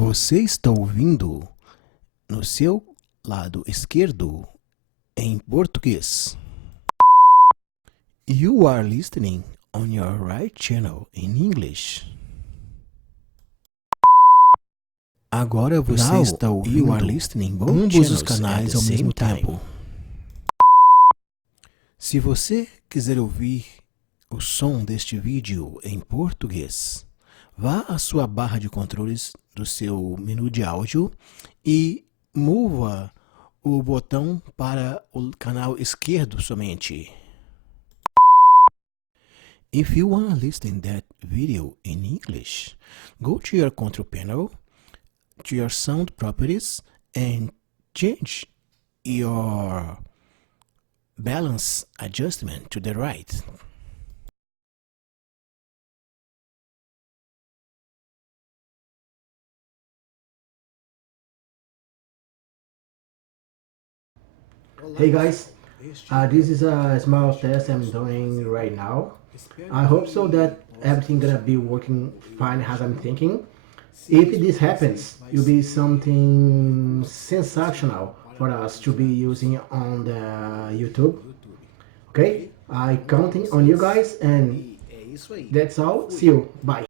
Você está ouvindo no seu lado esquerdo em português. You are listening on your right channel in English. Agora você está ouvindo ambos os canais ao mesmo tempo. Se você quiser ouvir o som deste vídeo em português, vá à sua barra de controles do seu menu de áudio e mova o botão para o canal esquerdo somente. If you want to listen that video in English, go to your control panel, to your sound properties, and change your balance adjustment to the right. Hey guys, this is a small test I'm doing right now. I hope so that everything gonna be working fine as I'm thinking. If this happens, it will be something sensational for us to be using on the YouTube. Okay, I counting on you guys, and that's all. See you. Bye.